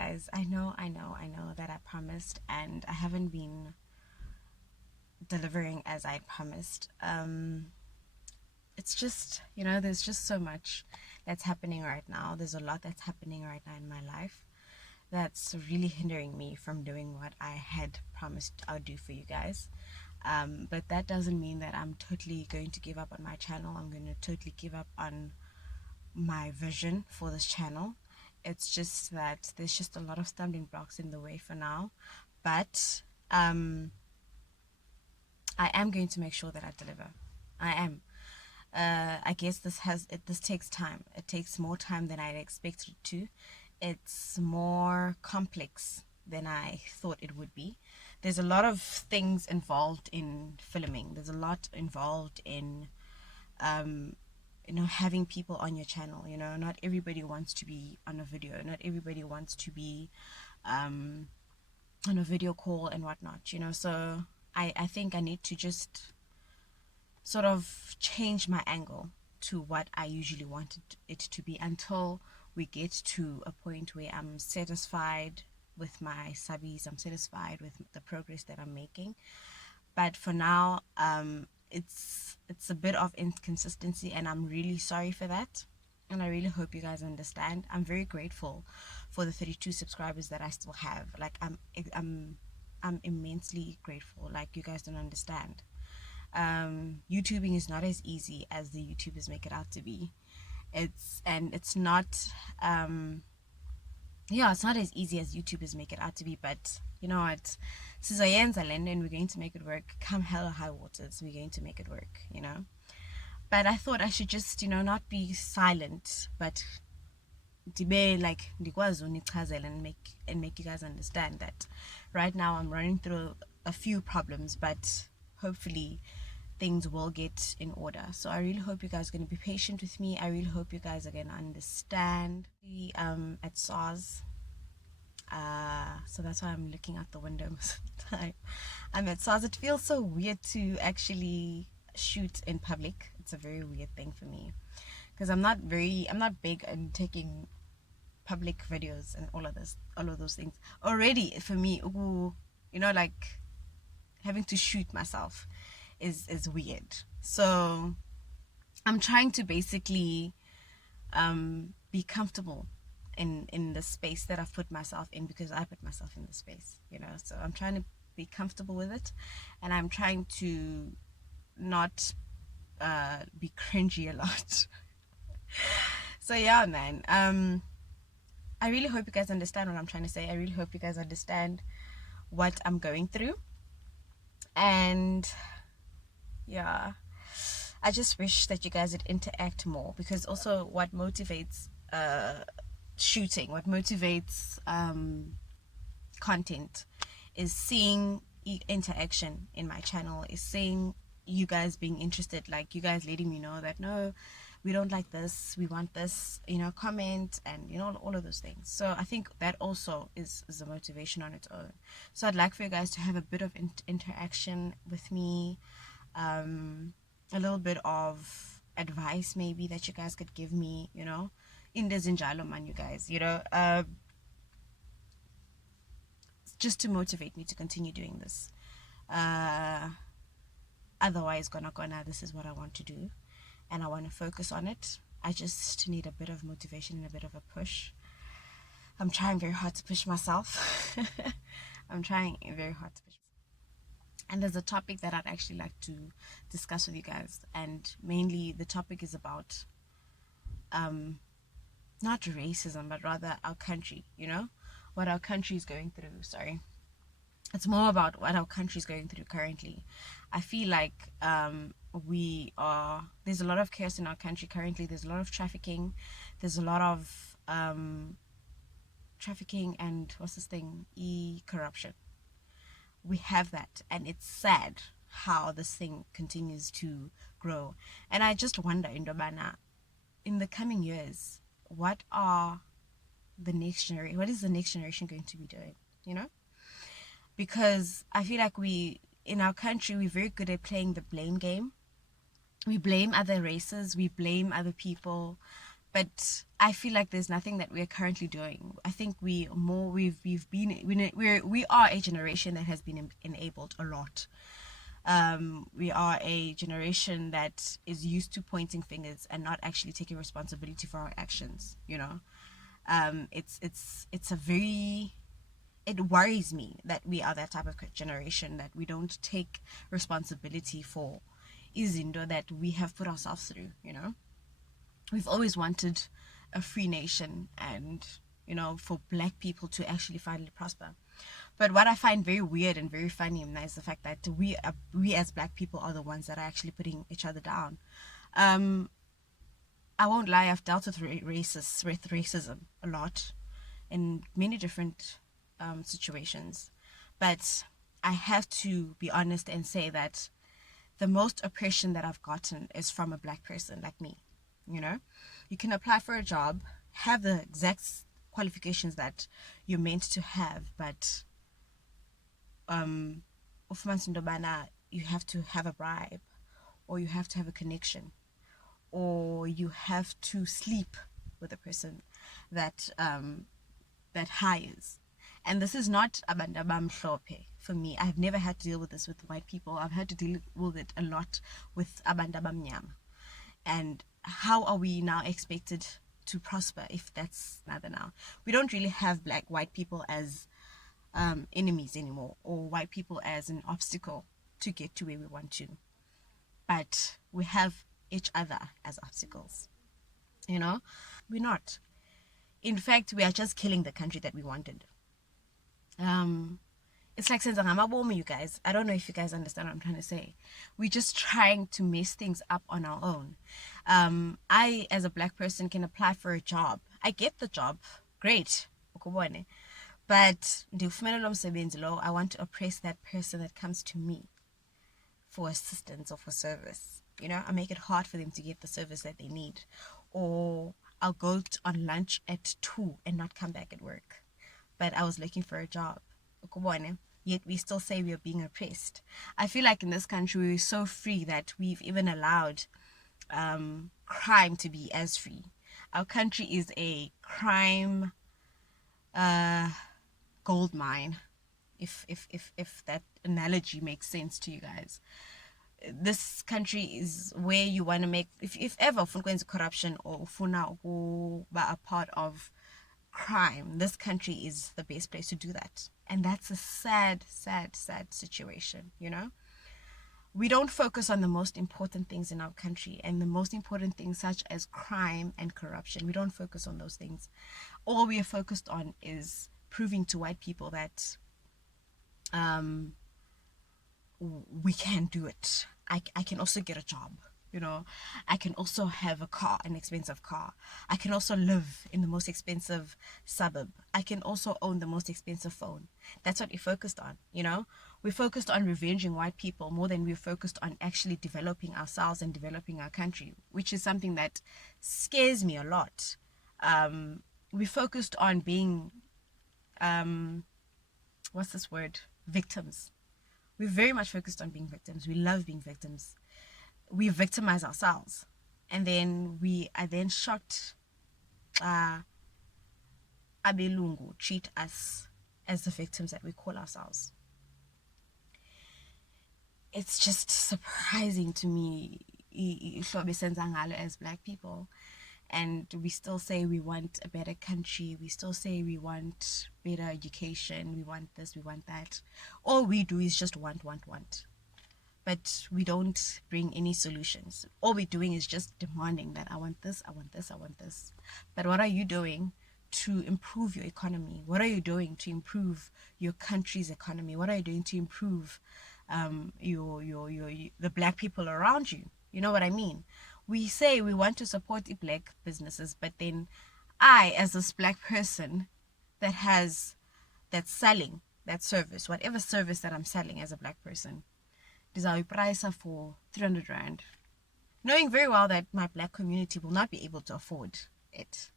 guys. I know that I promised and I haven't been delivering as I promised. It's just, there's just so much that's happening right now. There's a lot that's happening right now in my life that's really hindering me from doing what I had promised I'll do for you guys. But that doesn't mean that I'm totally going to give up on my channel. I'm going to totally give up on my vision for this channel. It's just that there's just a lot of stumbling blocks in the way for now. But I am going to make sure that I deliver. I am. I guess this takes time. It takes more time than I expected it to. It's more complex than I thought it would be. There's a lot of things involved in filming. There's a lot involved in having people on your channel. Not everybody wants to be on a video. Not everybody wants to be on a video call and whatnot. So I think I need to just sort of change my angle to what I usually wanted it to be until we get to a point where I'm satisfied with my subbies, I'm satisfied with the progress that I'm making. But for now, it's a bit of inconsistency, and I'm really sorry for that. And I really hope you guys understand. I'm very grateful for the 32 subscribers that I still have. Like I'm immensely grateful. Like, you guys don't understand. YouTubing is not as easy as the YouTubers make it out to be. It's not it's not as easy as YouTubers make it out to be, but you know what, sizoyenza lento, and we're going to make it work. Come hell or high waters, we're going to make it work. But I thought I should just not be silent, but be like ndikwazi unichazela and make you guys understand that right now I'm running through a few problems, but hopefully things will get in order. So I really hope you guys are going to be patient with me. I really hope you guys are going to understand. At SARS, so that's why I'm looking out the window most of the time. I'm at SARS. It feels so weird to actually shoot in public. It's a very weird thing for me because I'm not big on taking public videos and all of those things. Already for me, like having to shoot myself is weird. So I'm trying to basically be comfortable in the space that I've put myself in, because I put myself in the space, so I'm trying to be comfortable with it, and I'm trying to not be cringy a lot. So yeah, man, I really hope you guys understand what I'm trying to say. I really hope you guys understand what I'm going through. And yeah, I just wish that you guys would interact more, because also what motivates shooting, what motivates content, is seeing interaction in my channel, is seeing you guys being interested, like you guys letting me know that no, we don't like this, we want this, comment, and all of those things. So I think that also is a motivation on its own. So I'd like for you guys to have a bit of interaction with me, a little bit of advice maybe that you guys could give me, in the zinjalo man, you guys, just to motivate me to continue doing this. Otherwise, gonna this is what I want to do, and I want to focus on it. I just need a bit of motivation and a bit of a push. I'm trying very hard to push myself. I'm trying very hard to push. And there's a topic that I'd actually like to discuss with you guys, and mainly the topic is about not racism, but rather our country, what our country is going through. Sorry, it's more about what our country is going through currently. I feel like there's a lot of chaos in our country currently. There's a lot of trafficking, there's a lot of trafficking and corruption. We have that, and it's sad how this thing continues to grow. And I just wonder, Indobana, in the coming years, what is the next generation going to be doing, because I feel like in our country, we're very good at playing the blame game. We blame other races, we blame other people, But I feel like there's nothing that we're currently doing. I think we are a generation that has been enabled a lot. We are a generation that is used to pointing fingers and not actually taking responsibility for our actions. It's a very, it worries me that we are that type of generation that we don't take responsibility for izinto that we have put ourselves through. We've always wanted a free nation and for black people to actually finally prosper. But what I find very weird and very funny is the fact that we as black people are the ones that are actually putting each other down. I won't lie, I've dealt with racism a lot in many different situations, but I have to be honest and say that the most oppression that I've gotten is from a black person like me. You can apply for a job, have the exact qualifications that you're meant to have, but you have to have a bribe, or you have to have a connection, or you have to sleep with a person that hires. And this is not abantu abamhlophe for me. I've never had to deal with this with white people. I've had to deal with it a lot with abantu abamnyama. And how are we now expected to prosper if that's neither now? We don't really have white people as enemies anymore, or white people as an obstacle to get to where we want to. But we have each other as obstacles. We're not. In fact, we are just killing the country that we wanted. It's like saying, you guys. I don't know if you guys understand what I'm trying to say. We're just trying to mess things up on our own. I, as a black person, can apply for a job. I get the job. Great. But I want to oppress that person that comes to me for assistance or for service. I make it hard for them to get the service that they need. Or I'll go on lunch at 2 and not come back at work. But I was looking for a job. Yet we still say we are being oppressed. I feel like in this country we're so free that we've even allowed crime to be as free. Our country is a crime gold mine, if that analogy makes sense to you guys. This country is where you want to make, if ever ufuna ukwenza corruption or ufuna ukuba a part of crime, this country is the best place to do that. And that's a sad situation. We don't focus on the most important things in our country, and the most important things such as crime and corruption. We don't focus on those things. All we are focused on is proving to white people that we can do it. I can also get a job. I can also have a car, an expensive car. I can also live in the most expensive suburb. I can also own the most expensive phone. That's what we focused on. We focused on revenging white people more than we focused on actually developing ourselves and developing our country, which is something that scares me a lot. We focused on being, what's this word? Victims. We're very much focused on being victims. We love being victims. We victimize ourselves, and then we are then shocked abelungu treat us as the victims that we call ourselves. It's just surprising to me as black people, and we still say we want a better country. We still say we want better education. We want this, we want that. All we do is just want. But we don't bring any solutions. All we're doing is just demanding that I want this, I want this, I want this. But what are you doing to improve your economy? What are you doing to improve your country's economy? What are you doing to improve the black people around you? You know what I mean? We say we want to support the black businesses, but then I, as this black person that's selling that service, whatever service that I'm selling as a black person, deserve price for 300 rand, knowing very well that my black community will not be able to afford it.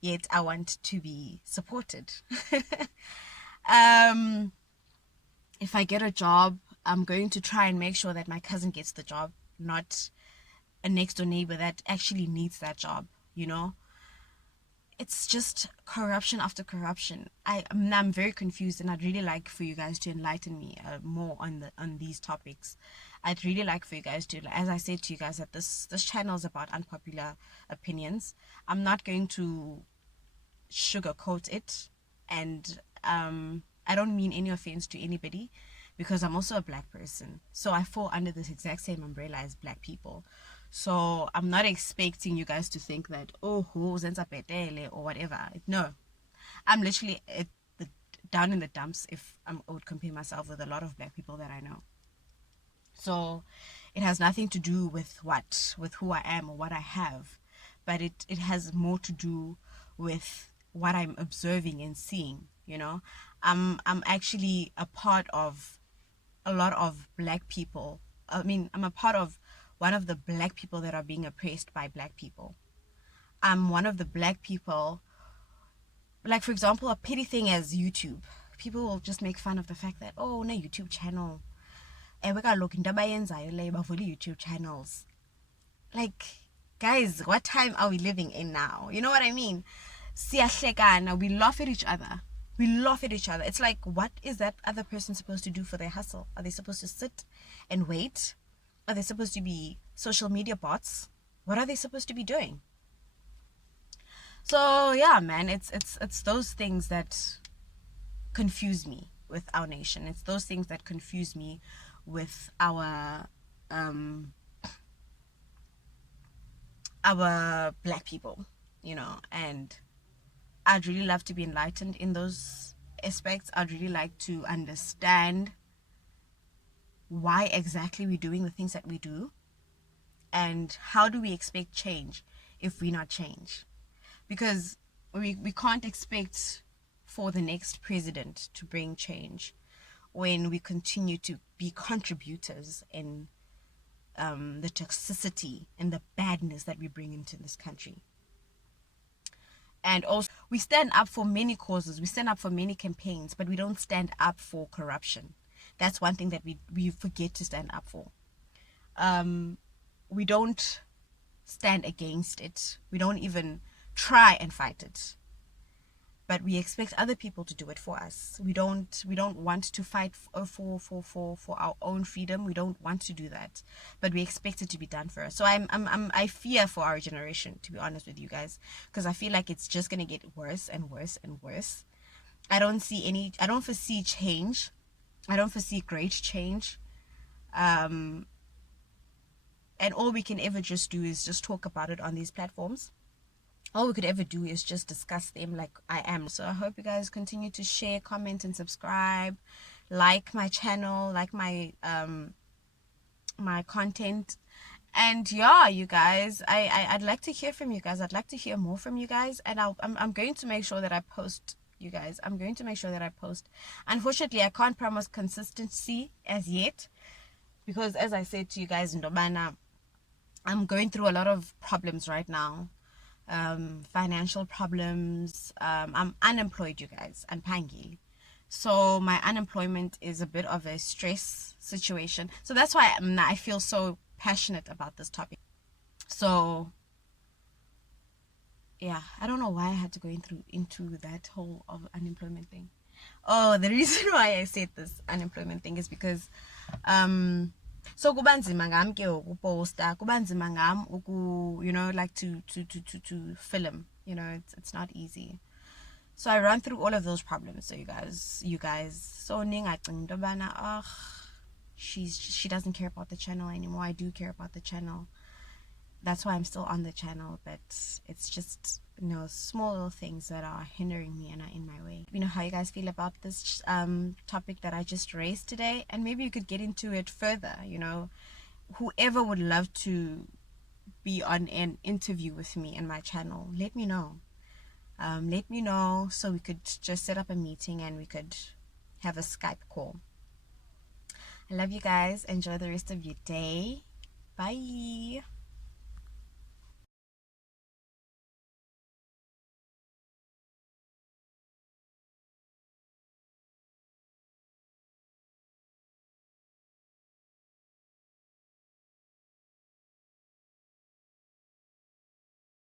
Yet I want to be supported. If I get a job, I'm going to try and make sure that my cousin gets the job, not a next door neighbor that actually needs that job. it's just corruption after corruption. I'm very confused, and I'd really like for you guys to enlighten me more on these topics. I'd really like for you guys to, as I said to you guys, that this channel is about unpopular opinions. I'm not going to sugarcoat it, and I don't mean any offense to anybody, because I'm also a black person, so I fall under this exact same umbrella as black people. So I'm not expecting you guys to think that, oh, who's or whatever. No, I'm literally down in the dumps if I would compare myself with a lot of black people that I know. So it has nothing to do with who I am or what I have, but it has more to do with what I'm observing and seeing. I'm actually a part of a lot of black people. I mean, I'm a part of one of the black people that are being oppressed by black people. I'm one of the black people, like, for example, a petty thing as YouTube. People will just make fun of the fact that, oh, no, YouTube channel. We got look into YouTube channels. Like, guys, what time are we living in now? You know what I mean? We laugh at each other. We laugh at each other. It's like, what is that other person supposed to do for their hustle? Are they supposed to sit and wait? Are they supposed to be social media bots? What are they supposed to be doing? So yeah, man, it's those things that confuse me with our nation. It's those things that confuse me with our black people, and I'd really love to be enlightened in those aspects. I'd really like to understand why exactly we're doing the things that we do, and how do we expect change if we not change? Because we can't expect for the next president to bring change when we continue to be contributors in the toxicity and the badness that we bring into this country. And also, we stand up for many causes, we stand up for many campaigns, but we don't stand up for corruption. That's one thing that we forget to stand up for. We don't stand against it. We don't even try and fight it. But we expect other people to do it for us. We don't want to fight for our own freedom. We don't want to do that, but we expect it to be done for us. So I fear for our generation, to be honest with you guys, because I feel like it's just gonna get worse and worse and worse. I don't foresee change. I don't foresee great change. And all we can ever just do is just talk about it on these platforms. All we could ever do is just discuss them like I am. So I hope you guys continue to share, comment, and subscribe. Like my channel, like my my content. And yeah, you guys, I'd like to hear from you guys. I'd like to hear more from you guys. And I'm going to make sure that I post, you guys. I'm going to make sure that I post. Unfortunately, I can't promise consistency as yet, because as I said to you guys, Ndobana, I'm going through a lot of problems right now. Financial problems. I'm unemployed, you guys. I'm pangil. So my unemployment is a bit of a stress situation. So that's why I feel so passionate about this topic. So yeah, I don't know why I had to go into that whole of unemployment thing. Oh, the reason why I said this unemployment thing is because so kuba nzima ngam ke ukuposta, kuba nzima ngam like to film, it's not easy. So I run through all of those problems. So you guys so ningacinga into yobana she doesn't care about the channel anymore. I do care about the channel. That's why I'm still on the channel, but it's just small little things that are hindering me and are in my way. You know how you guys feel about this topic that I just raised today, and maybe you could get into it further. Whoever would love to be on an interview with me in my channel, let me know. Let me know so we could just set up a meeting and we could have a Skype call. I love you guys. Enjoy the rest of your day. Bye.